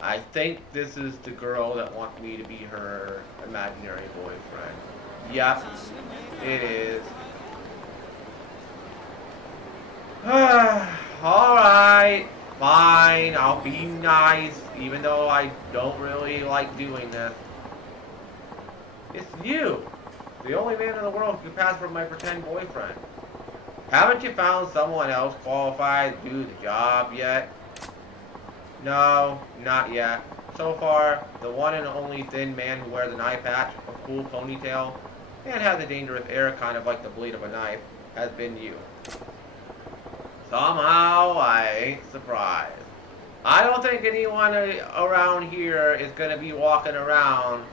I think this is the girl that wants me to be her imaginary boyfriend. Yep, it is. Alright, fine, I'll be nice, even though I don't really like doing this. It's you! The only man in the world who can pass for my pretend boyfriend. Haven't you found someone else qualified to do the job yet? No, not yet. So far, the one and only thin man who wears an eye patch, a cool ponytail, and has a dangerous air kind of like the blade of a knife, has been you. Somehow, I ain't surprised. I don't think anyone around here is going to be walking around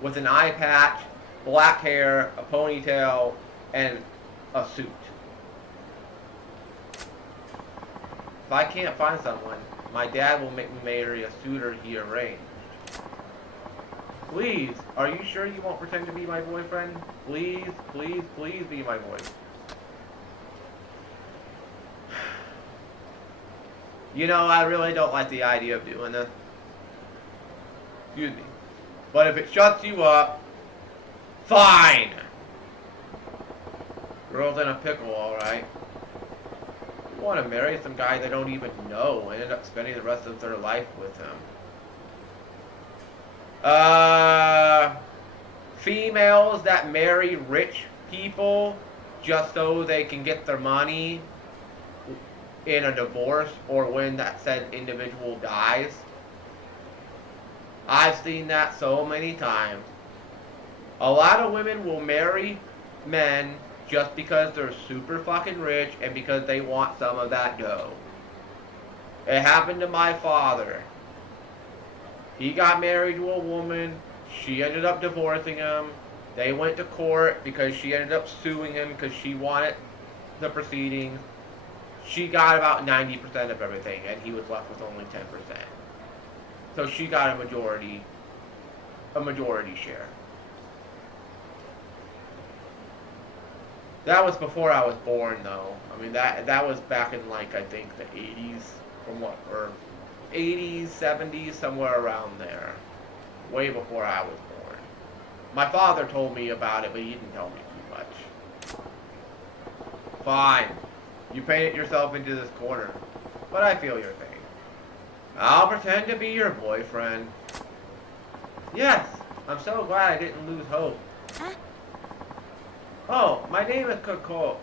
with an eye patch, black hair, a ponytail, and a suit. If I can't find someone, my dad will make me marry a suitor he arranged. Please, are you sure you won't pretend to be my boyfriend? Please, please, please be my boyfriend. You know, I really don't like the idea of doing this. Excuse me. But if it shuts you up, fine! Girl's in a pickle, alright. You want to marry some guy they don't even know and end up spending the rest of their life with him. Females that marry rich people just so they can get their money in a divorce or when that said individual dies. I've seen that so many times. A lot of women will marry men just because they're super fucking rich and because they want some of that dough. It happened to my father. He got married to a woman. She ended up divorcing him. They went to court because she ended up suing him because she wanted the proceedings. She got about 90% of everything, and he was left with only 10%. So she got a majority share. That was before I was born, though. I mean, that was back in, like, I think the 80s, or 80s, 70s, somewhere around there. Way before I was born. My father told me about it, but he didn't tell me too much. Fine. You painted yourself into this corner. But I feel your pain. I'll pretend to be your boyfriend. Yes, I'm so glad I didn't lose hope. Huh? Oh, my name is Kokoa?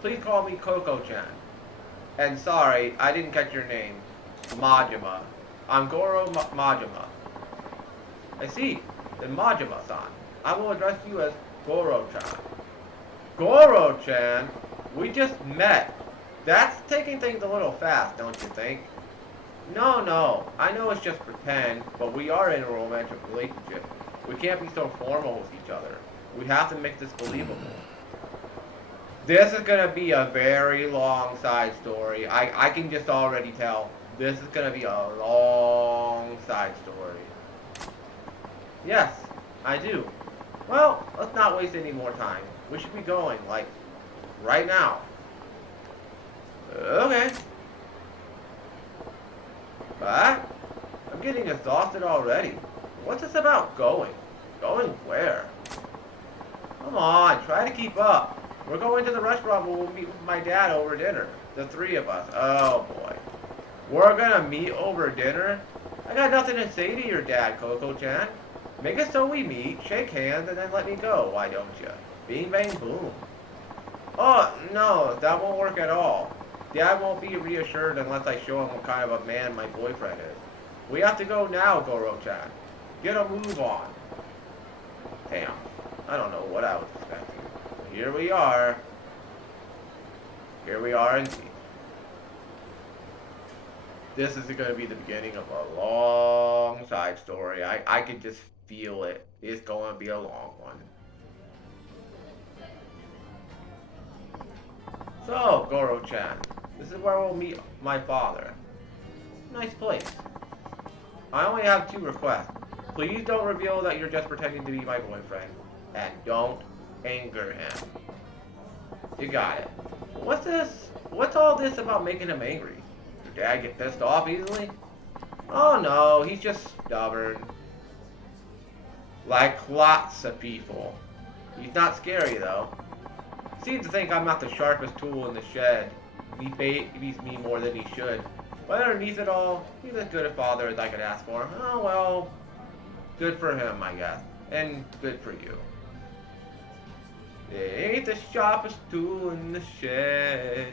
Please call me Coco-chan. And sorry, I didn't catch your name. Majima. I'm Goro Majima. I see. Then Majima-san. I will address you as Goro-chan. Goro-chan? We just met. That's taking things a little fast, don't you think? No. I know it's just pretend, but we are in a romantic relationship. We can't be so formal with each other. We have to make this believable. This is going to be a very long side story. I can just already tell. This is going to be a long side story. Yes, I do. Well, let's not waste any more time. We should be going, like, right now. Okay. What? I'm getting exhausted already. What's this about going? Going where? Come on, try to keep up. We're going to the restaurant where we'll meet with my dad over dinner. The three of us. Oh boy. We're gonna meet over dinner? I got nothing to say to your dad, Coco-chan. Make it so we meet, shake hands, and then let me go, why don't you? Bing bang boom. Oh, no, that won't work at all. Dad won't be reassured unless I show him what kind of a man my boyfriend is. We have to go now, Goro-chan. Get a move on. Damn. I don't know what I was expecting. But here we are. Here we are indeed. This is going to be the beginning of a long side story. I can just feel it. It's going to be a long one. So, Goro-chan, this is where we'll meet my father. Nice place. I only have two requests. Please don't reveal that you're just pretending to be my boyfriend. And don't anger him. You got it. What's this? What's all this about making him angry? your dad get pissed off easily? Oh no, he's just stubborn. Like lots of people. He's not scary though. Seems to think I'm not the sharpest tool in the shed. He babies me more than he should. But underneath it all, he's as good a father as I could ask for. Oh well, good for him, I guess. And good for you. They ain't the sharpest tool in the shed.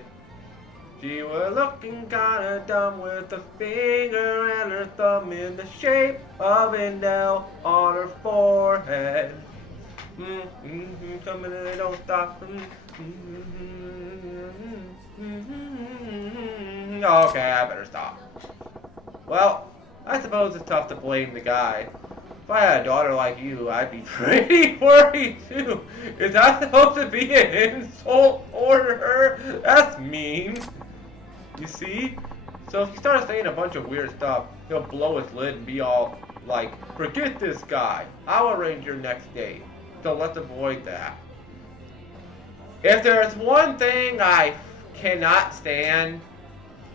She was looking kinda dumb with a finger and her thumb in the shape of an L on her forehead. Coming and they don't stop. Okay, I better stop. Well, I suppose it's tough to blame the guy. If I had a daughter like you, I'd be pretty worried too. Is that supposed to be an insult toward her? That's mean. You see? So if you start saying a bunch of weird stuff, he'll blow his lid and be all like, forget this guy. I'll arrange your next date. So let's avoid that. If there's one thing I cannot stand,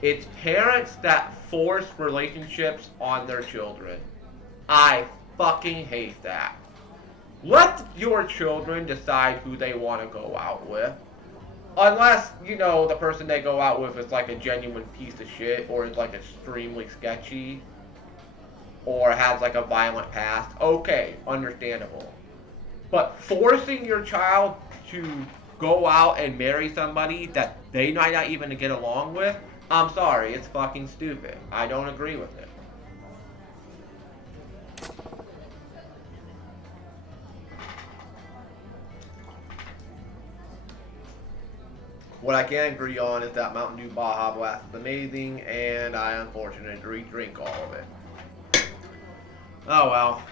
it's parents that force relationships on their children. I fucking hate that. Let your children decide who they want to go out with. Unless, you know, the person they go out with is like a genuine piece of shit, or is like extremely sketchy, or has like a violent past. Okay, understandable. But forcing your child to go out and marry somebody that they might not even get along with, I'm sorry, it's fucking stupid. I don't agree with it. What I can agree on is that Mountain Dew Baja Blast is amazing, and I unfortunately drink all of it. Oh well.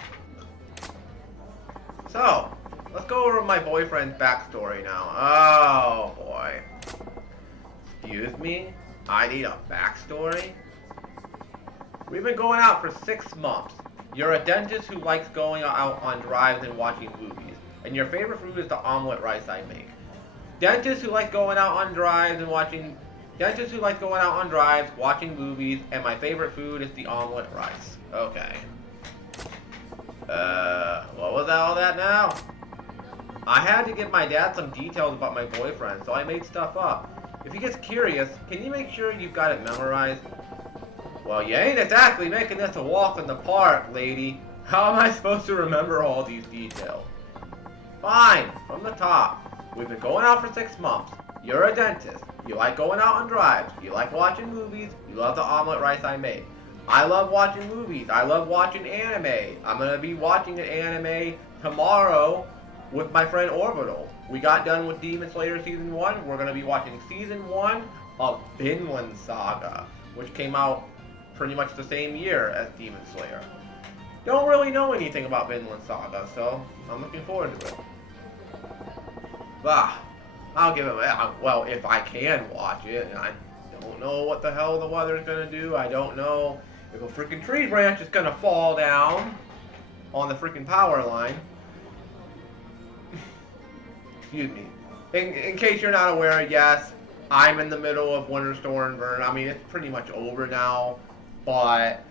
So, let's go over my boyfriend's backstory now. Oh boy. Excuse me? I need a backstory? We've been going out for 6 months. You're a dentist who likes going out on drives and watching movies, and your favorite food is the omelet rice I make. Dentists who like going out on drives and watching movies, and my favorite food is the omelet rice. Okay. What was all that now? I had to give my dad some details about my boyfriend, so I made stuff up. If he gets curious, can you make sure you've got it memorized? Well, you ain't exactly making this a walk in the park, lady. How am I supposed to remember all these details? Fine, from the top. We've been going out for 6 months. You're a dentist. You like going out on drives. You like watching movies. You love the omelet rice I make. I love watching movies. I love watching anime. I'm going to be watching an anime tomorrow with my friend Orbital. We got done with Demon Slayer Season 1. We're going to be watching Season 1 of Vinland Saga, which came out pretty much the same year as Demon Slayer. Don't really know anything about Vinland Saga, so I'm looking forward to it. I'll give it, well, if I can watch it, and I don't know what the hell the weather's gonna do. I don't know if a freaking tree branch is gonna fall down on the freaking power line. Excuse me. In case you're not aware, yes, I'm in the middle of Winter Storm Vern. I mean, it's pretty much over now, but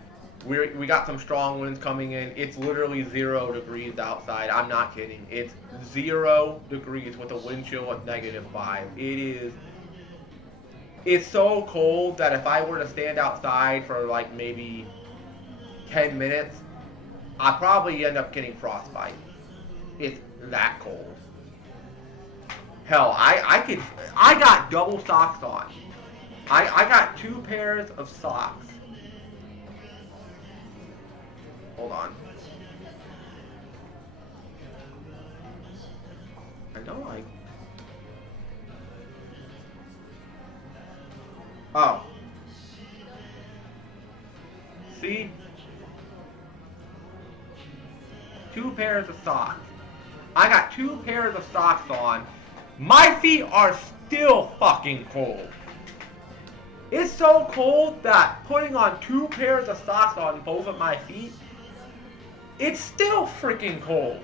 we got some strong winds coming in. It's literally 0 degrees outside. I'm not kidding. It's 0 degrees with a wind chill of -5. It's so cold that if I were to stand outside for like maybe 10 minutes, I'd probably end up getting frostbite. It's that cold. Hell, I got double socks on. I got 2 pairs of socks. Hold on. I know Oh. See? 2 pairs of socks. I got 2 pairs of socks on. My feet are still fucking cold. It's so cold that putting on 2 pairs of socks on both of my feet, it's still freaking cold.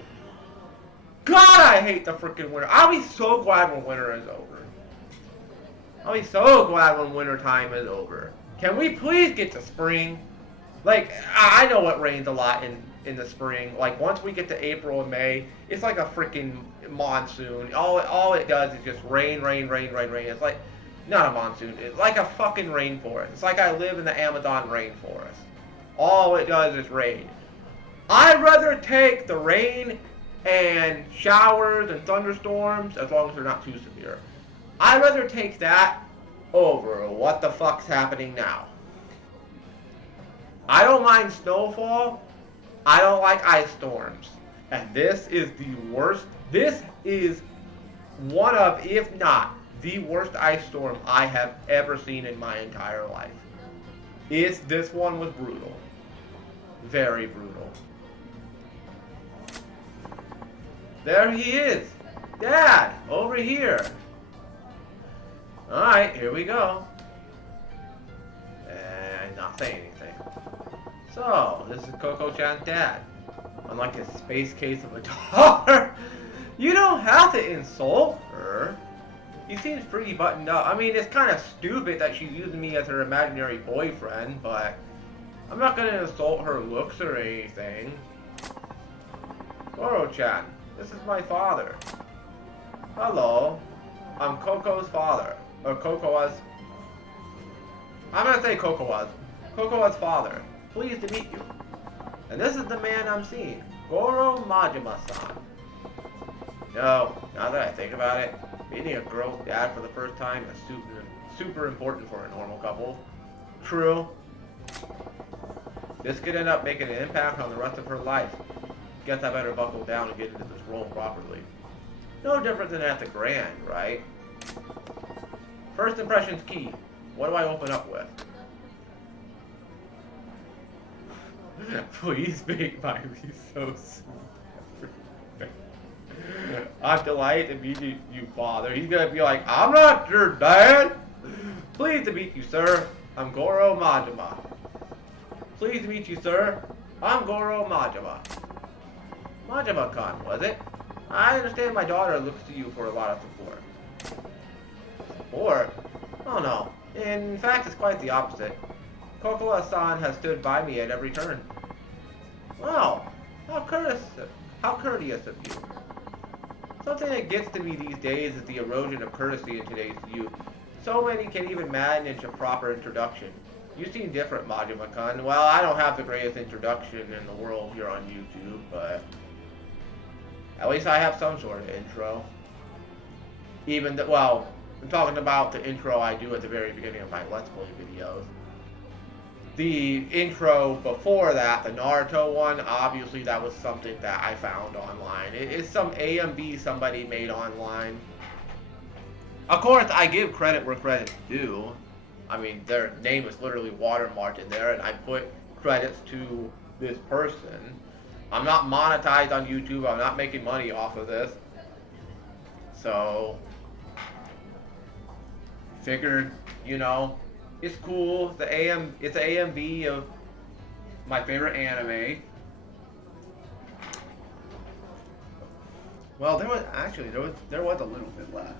God, I hate the freaking winter. I'll be so glad when winter is over. I'll be so glad when winter time is over. Can we please get to spring? Like, I know it rains a lot in the spring. Like, once we get to April and May, it's like a freaking monsoon. All it does is just rain, rain, rain, rain, rain. It's like, not a monsoon. It's like a fucking rainforest. It's like I live in the Amazon rainforest. All it does is rain. I'd rather take the rain and showers and thunderstorms, as long as they're not too severe. I'd rather take that over what the fuck's happening now. I don't mind snowfall. I don't like ice storms. And this is the worst. This is one of, if not, the worst ice storm I have ever seen in my entire life. This one was brutal. Very brutal. There he is. Dad, over here. Alright, here we go. And not saying anything. So, this is Coco-chan's dad. Unlike his space case of a daughter. You don't have to insult her. He seems pretty buttoned up. I mean, it's kind of stupid that she's using me as her imaginary boyfriend, but I'm not going to insult her looks or anything. Goro-chan, this is my father. Hello. I'm Coco's father. Or Cocoa's... I'm going to say Cocoa's. Cocoa's father. Pleased to meet you. And this is the man I'm seeing. Goro Majima-san. No, now that I think about it, meeting a girl's dad for the first time is super important for a normal couple. True. This could end up making an impact on the rest of her life. Guess I better buckle down and get into this role properly. No different than at the Grand, right? First impression's key. What do I open up with? Please make my leave so soon. I'm delighted to meet you, father. He's gonna be like, I'm not your dad. Pleased to meet you, sir. I'm Goro Majima. Pleased to meet you, sir. I'm Goro Majima. Majima-kan, was it? I understand my daughter looks to you for a lot of support. Support? Oh no. In fact, it's quite the opposite. Kokoa-san has stood by me at every turn. Wow, how courteous of you. Something that gets to me these days is the erosion of courtesy in today's youth. So many can even manage a proper introduction. You seem different, Majima-kun. Well, I don't have the greatest introduction in the world here on YouTube, but at least I have some sort of intro. Well, I'm talking about the intro I do at the very beginning of my Let's Play videos. The intro before that, the Naruto one, obviously that was something that I found online. It's some A and B somebody made online. Of course, I give credit where credit's due. I mean, their name is literally watermarked in there, and I put credits to this person. I'm not monetized on YouTube. I'm not making money off of this. So, figured, you know, it's cool. It's the AMV of my favorite anime. Well, there was a little bit left.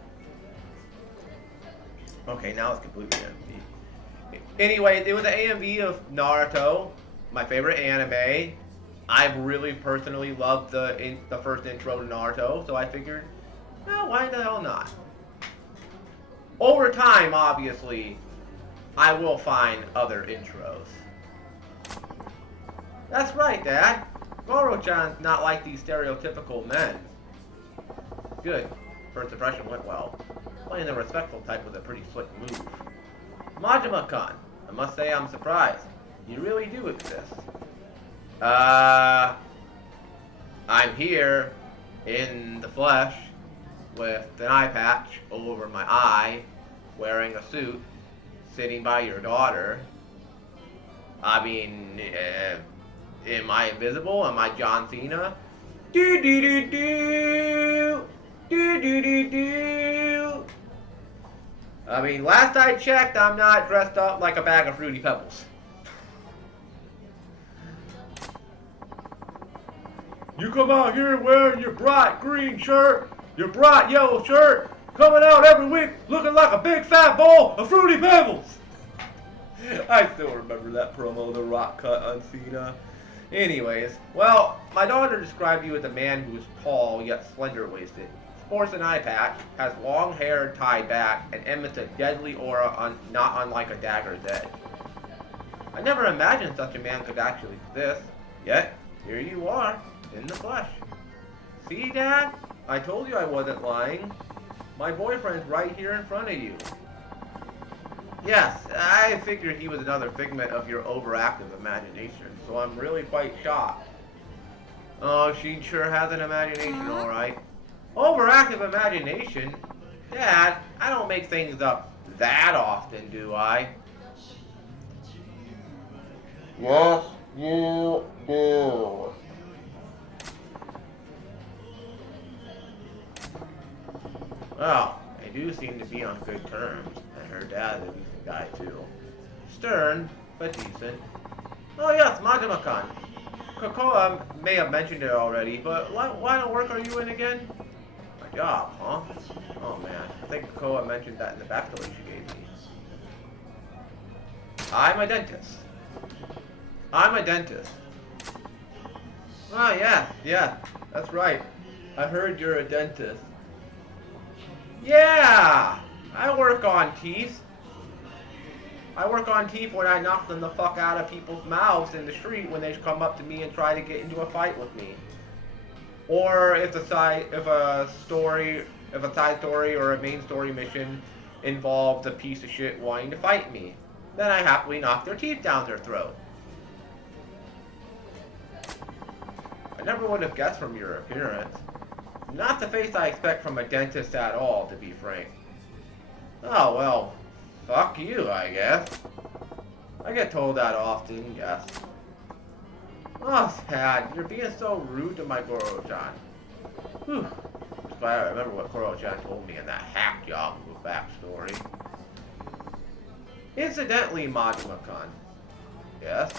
Okay, now it's completely empty. Anyway, it was the AMV of Naruto, my favorite anime. I've really personally loved the first intro to Naruto, so I figured, well, why the hell not? Over time, obviously, I will find other intros. That's right, Dad. Goro-chan's not like these stereotypical men. Good. First impression went well. Playing the respectful type was a pretty slick move. Majima-kan, I must say I'm surprised. You really do exist. I'm here in the flesh with an eye patch over my eye, wearing a suit, sitting by your daughter. I mean, am I invisible? Am I John Cena? Do do do do do do do do. I mean, last I checked, I'm not dressed up like a bag of Fruity Pebbles. You come out here wearing your bright green shirt, your bright yellow shirt, coming out every week looking like a big fat bowl of Fruity Pebbles. I still remember that promo, the Rock cut on Cena. Anyways, well, my daughter described you as a man who is tall yet slender-waisted, sports an eye patch, has long hair tied back, and emits a deadly aura not unlike a dagger's edge. I never imagined such a man could actually exist, yet here you are, in the flesh. See, Dad? I told you I wasn't lying. My boyfriend's right here in front of you. Yes, I figured he was another figment of your overactive imagination, so I'm really quite shocked. Oh, she sure has an imagination, alright. Overactive imagination? Dad, I don't make things up that often, do I? Yes, you do. Well, they do seem to be on good terms, and her dad's a decent guy too. Stern, but decent. Oh yes, Majima-kan. Kokoa may have mentioned it already, but what line of work are you in again? My job, huh? Oh man, I think Kokoa mentioned that in the backstory she gave me. I'm a dentist. I'm a dentist. Oh yeah, that's right. I heard you're a dentist. Yeah! I work on teeth. I work on teeth when I knock them the fuck out of people's mouths in the street when they come up to me and try to get into a fight with me. Or if a side story or a main story mission involves a piece of shit wanting to fight me, then I happily knock their teeth down their throat. I never would have guessed from your appearance. Not the face I expect from a dentist at all, to be frank. Oh, well, fuck you, I guess. I get told that often, yes. Oh, Dad, you're being so rude to my Goro-chan. Whew. Just glad I remember what Goro-chan told me in that hack job with backstory. Incidentally, Majima-kan. Yes?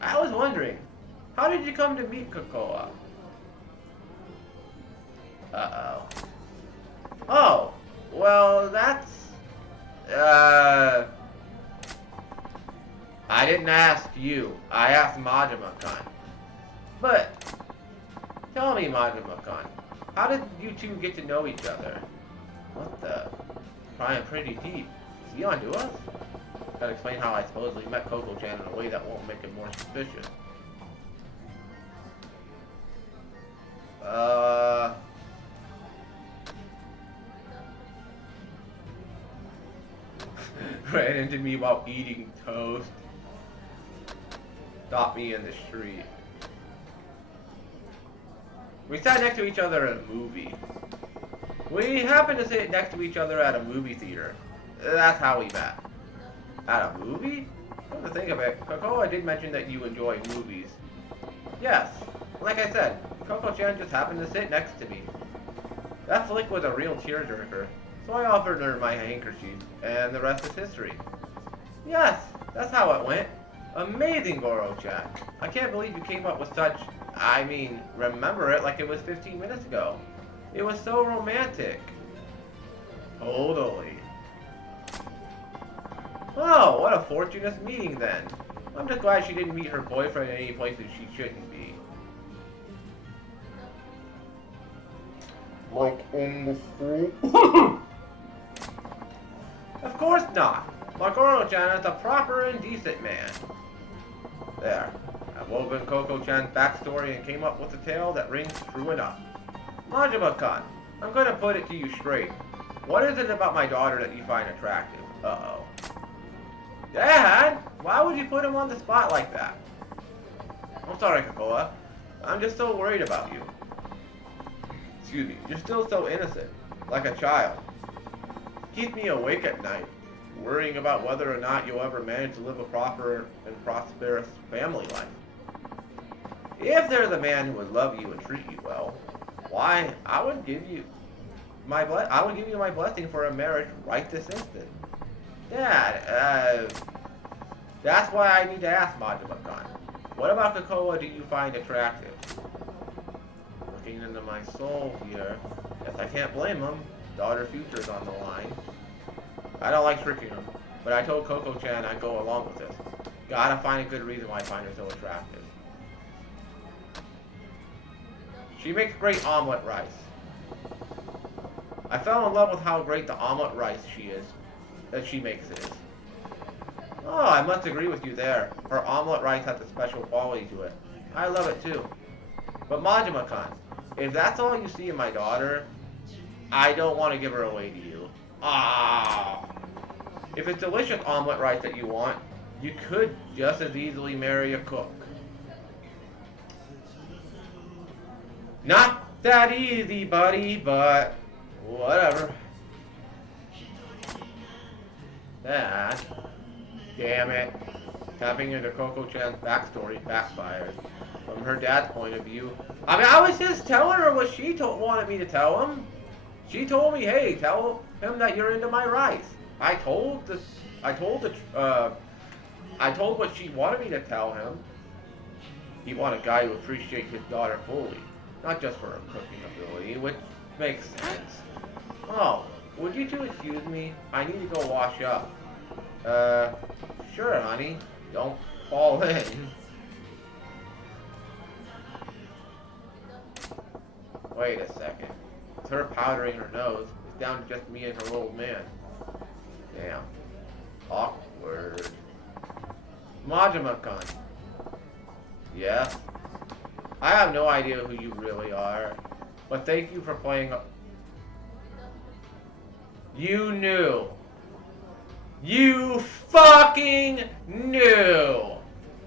I was wondering, how did you come to meet Kokoa? Uh-oh. Oh, well, that's... I didn't ask you. I asked Majima-kan. But, tell me, Majima-kan, how did you two get to know each other? What the? Prying pretty deep. Is he onto us? Gotta explain how I supposedly met Coco-chan in a way that won't make him more suspicious. Ran into me while eating toast. Stopped me in the street. We sat next to each other at a movie. We happened to sit next to each other at a movie theater. That's how we met. At a movie? Come to think of it, Kokoa did mention that you enjoy movies. Yes, like I said, Coco-chan just happened to sit next to me. That flick was a real tearjerker, so I offered her my handkerchief, and the rest is history. Yes, that's how it went. Amazing, Goro-chan. I can't believe you came up with such... I mean, remember it like it was 15 minutes ago. It was so romantic. Totally. Oh, what a fortunate meeting then. I'm just glad she didn't meet her boyfriend in any places she shouldn't be. Like in the street? Of course not. Goro-chan is a proper and decent man. There. I've woven Coco-chan's backstory and came up with a tale that rings true enough. Majima-kan, I'm gonna put it to you straight. What is it about my daughter that you find attractive? Uh-oh. Dad, why would you put him on the spot like that? I'm sorry, Kokoa. I'm just so worried about you. Excuse me, you're still so innocent, like a child. Keep me awake at night, worrying about whether or not you'll ever manage to live a proper and prosperous family life. If there's a man who would love you and treat you well, why, I would give you my blessing for a marriage right this instant. Dad, that's why I need to ask Majima-kan. What about Kokoa do you find attractive? Looking into my soul here, guess I can't blame him. Daughter's future's on the line. I don't like tricking him. but I told Coco-chan I'd go along with this. Gotta find a good reason why I find her so attractive. She makes great omelet rice. I fell in love with how great the omelet rice she makes is. Oh, I must agree with you there. Her omelet rice has a special quality to it. I love it too. But Majima-kun, if that's all you see in my daughter, I don't want to give her away to you. Ah. If it's delicious omelet rice that you want, you could just as easily marry a cook. Not that easy, buddy, but whatever. That, damn it, tapping into Coco-chan's backstory backfired. From her dad's point of view, I mean, I was just telling her what she wanted me to tell him. She told me, hey, tell him that you're into my rice. I told what she wanted me to tell him. He wanted a guy who appreciates his daughter fully, not just for her cooking ability, which makes sense. Oh, would you two excuse me? I need to go wash up. Sure, honey. Don't fall in. Wait a second. It's her powdering her nose. It's down to just me and her old man. Damn. Awkward. Majima-kun. Yes? I have no idea who you really are, but thank you for playing up. You knew. You fucking knew.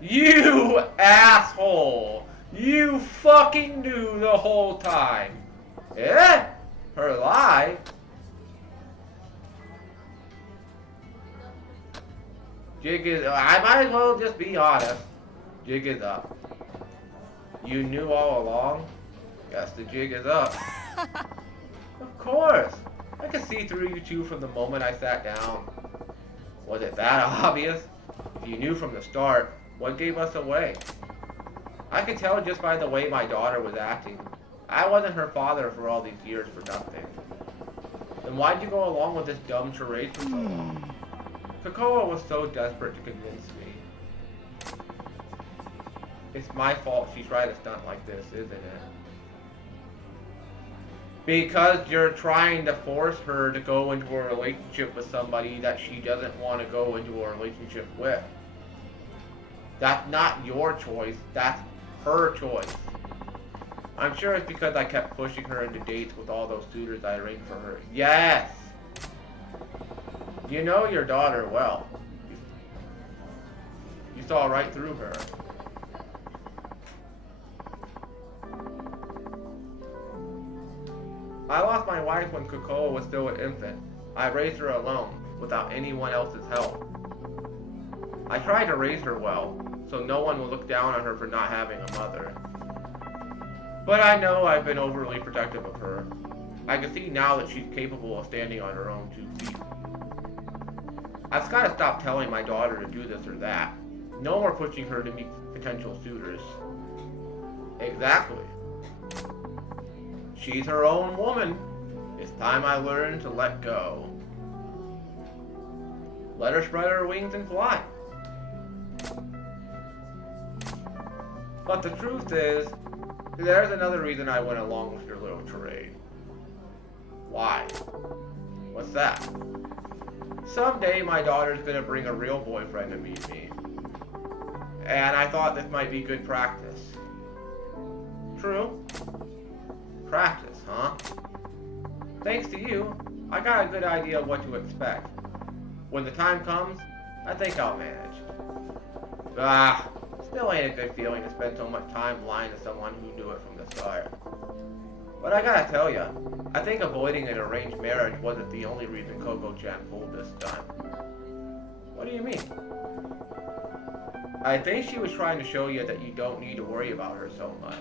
You asshole. You fucking knew the whole time. Eh? Her lie? Jig is... I might as well just be honest. Jig is up. You knew all along? Guess the jig is up. Of course. I could see through you two from the moment I sat down. Was it that obvious? If you knew from the start, what gave us away? I could tell just by the way my daughter was acting. I wasn't her father for all these years for nothing. Then why'd you go along with this dumb charade for so long? Kokoa was so desperate to convince me. It's my fault she tried a stunt like this, isn't it? Because you're trying to force her to go into a relationship with somebody that she doesn't want to go into a relationship with. That's not your choice, that's her choice. I'm sure it's because I kept pushing her into dates with all those suitors I arranged for her. Yes! You know your daughter well. You saw right through her. I lost my wife when Kokoa was still an infant. I raised her alone, without anyone else's help. I tried to raise her well, so no one will look down on her for not having a mother. But I know I've been overly protective of her. I can see now that she's capable of standing on her own 2 feet. I've got to stop telling my daughter to do this or that. No more pushing her to meet potential suitors. Exactly. She's her own woman. It's time I learned to let go. Let her spread her wings and fly. But the truth is, there's another reason I went along with your little charade. Why? What's that? Someday my daughter's gonna bring a real boyfriend to meet me. And I thought this might be good practice. True? Practice, huh? Thanks to you, I got a good idea of what to expect. When the time comes, I think I'll manage. Still ain't a good feeling to spend so much time lying to someone who knew it from the start. But I gotta tell ya, I think avoiding an arranged marriage wasn't the only reason Coco-chan pulled this stunt. What do you mean? I think she was trying to show you that you don't need to worry about her so much.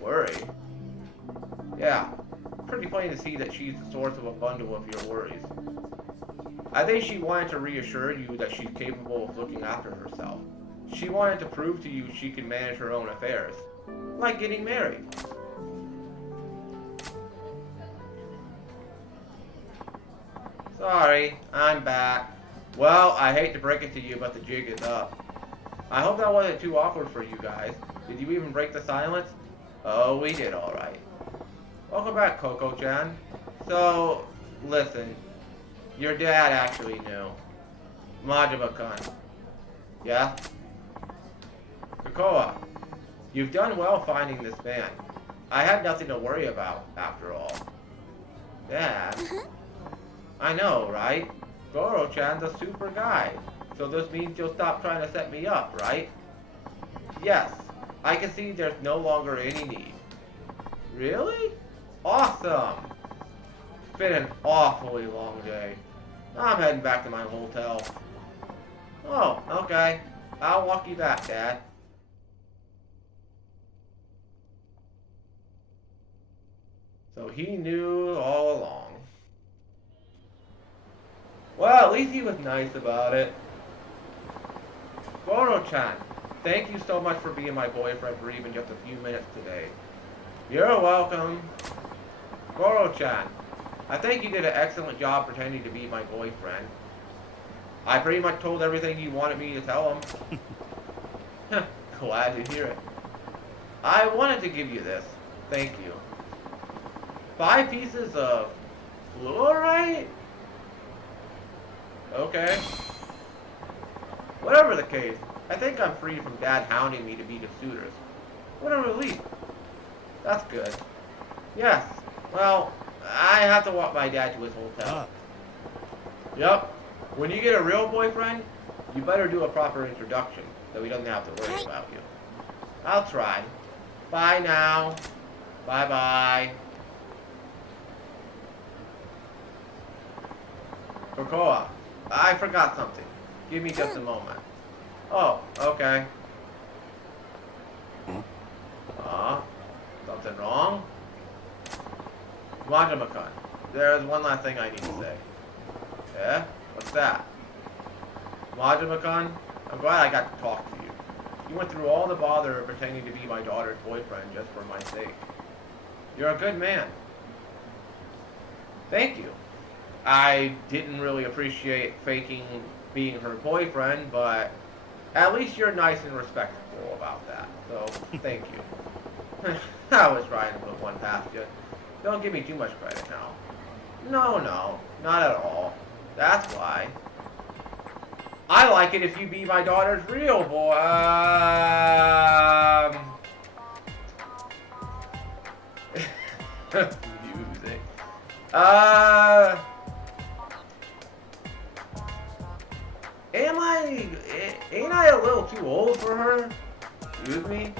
Worry? Yeah, pretty plain to see that she's the source of a bundle of your worries. I think she wanted to reassure you that she's capable of looking after herself. She wanted to prove to you she can manage her own affairs, like getting married. Sorry, I'm back. Well, I hate to break it to you, but the jig is up. I hope that wasn't too awkward for you guys. Did you even break the silence? Oh, we did alright. Welcome back, Coco-chan. So, listen. Your dad actually knew. Majima-kun. Yeah? Kokoa, you've done well finding this man. I had nothing to worry about, after all. Dad? I know, right? Goro-chan's a super guy. So this means you'll stop trying to set me up, right? Yes. I can see there's no longer any need. Really? Awesome! It's been an awfully long day. I'm heading back to my hotel. Oh, okay. I'll walk you back, Dad. So he knew all along. Well, at least he was nice about it. Goro-chan, thank you so much for being my boyfriend for even just a few minutes today. You're welcome. Goro-chan, I think you did an excellent job pretending to be my boyfriend. I pretty much told everything you wanted me to tell him. Glad to hear it. I wanted to give you this. Thank you. 5 pieces of fluorite? Okay. Whatever the case, I think I'm free from Dad hounding me to be the suitors. What a relief. That's good. Yes. Well, I have to walk my dad to his hotel. Yep. When you get a real boyfriend, you better do a proper introduction, so he doesn't have to worry about you. I'll try. Bye now. Bye-bye. Kokoa, I forgot something. Give me just a moment. Oh, okay. Something wrong? Majima-kun, there's one last thing I need to say. Yeah? What's that? Majima-kun, I'm glad I got to talk to you. You went through all the bother of pretending to be my daughter's boyfriend just for my sake. You're a good man. Thank you. I didn't really appreciate faking being her boyfriend, but at least you're nice and respectful about that. So, thank you. I was trying to put one past you. Don't give me too much credit now. No, not at all. That's why. I like it if you be my daughter's real boy. Music. Ain't I a little too old for her? Excuse me?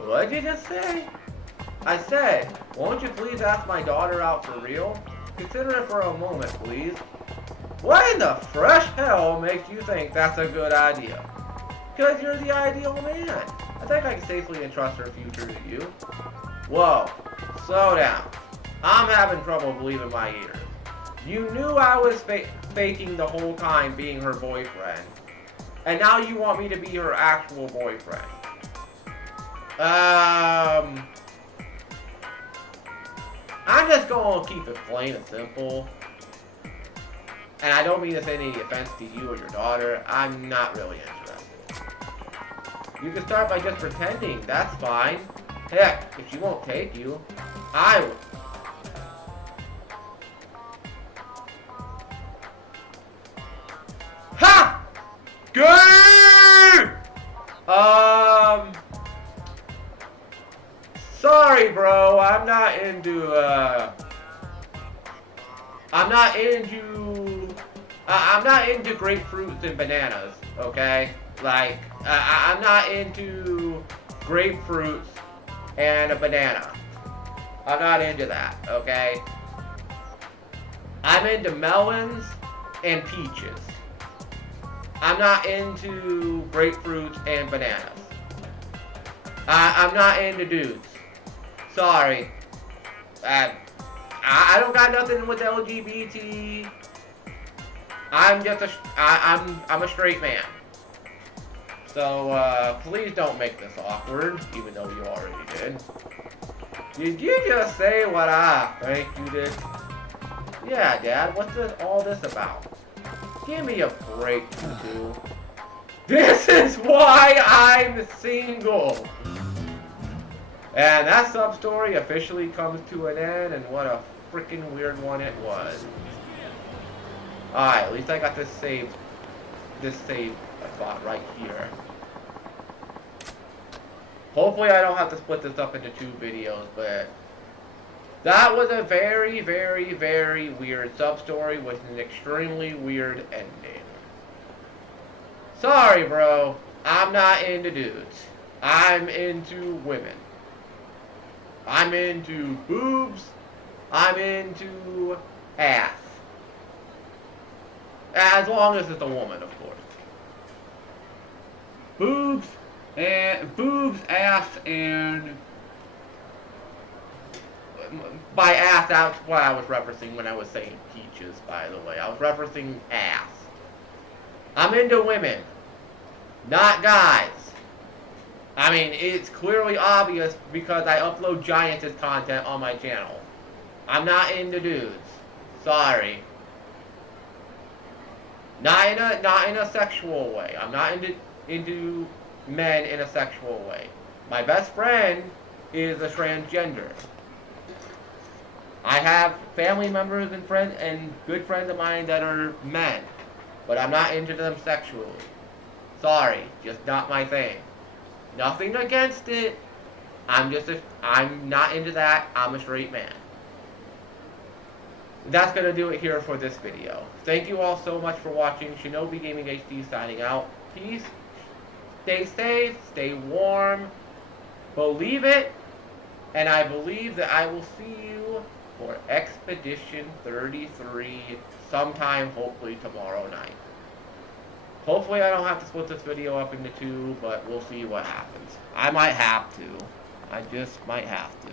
What'd you just say? I said, won't you please ask my daughter out for real? Consider it for a moment, please. What in the fresh hell makes you think that's a good idea? Because you're the ideal man. I think I can safely entrust her future to you. Whoa, slow down. I'm having trouble believing my ears. You knew I was faking the whole time being her boyfriend. And now you want me to be her actual boyfriend. I'm just gonna keep it plain and simple. And I don't mean this any offense to you or your daughter. I'm not really interested. You can start by just pretending. That's fine. Heck, if she won't take you, I will. Ha! Good! Sorry, bro. I'm not into grapefruits and bananas, okay? Like, I'm not into grapefruits and a banana. I'm not into that, okay? I'm into melons and peaches. I'm not into grapefruits and bananas. I'm not into dudes. Sorry. I don't got nothing with LGBT. I'm just I'm a straight man. So, please don't make this awkward, even though you already did. Did you just say what I think you did? Yeah, Dad, what's all this about? Give me a break, you. This is why I'm single! And that sub-story officially comes to an end, and what a freaking weird one it was. Alright, at least I got this save spot right here. Hopefully I don't have to split this up into 2 videos, but that was a very, very, very weird sub-story with an extremely weird ending. Sorry, bro. I'm not into dudes. I'm into women. I'm into boobs. I'm into ass. As long as it's a woman, of course. Boobs, ass, and by ass, that's what I was referencing when I was saying peaches, by the way. I was referencing ass. I'm into women, not guys. I mean, it's clearly obvious because I upload Giantess content on my channel. I'm not into dudes. Sorry. Not in a sexual way. I'm not into men in a sexual way. My best friend is a transgender. I have family members and friends and good friends of mine that are men, but I'm not into them sexually. Sorry, just not my thing. Nothing against it. I'm not into that. I'm a straight man. That's going to do it here for this video. Thank you all so much for watching. Shinobi Gaming HD signing out. Peace. Stay safe. Stay warm. Believe it. And I believe that I will see you for Expedition 33 sometime, hopefully tomorrow night. Hopefully I don't have to split this video up into 2, but we'll see what happens. I might have to. I just might have to.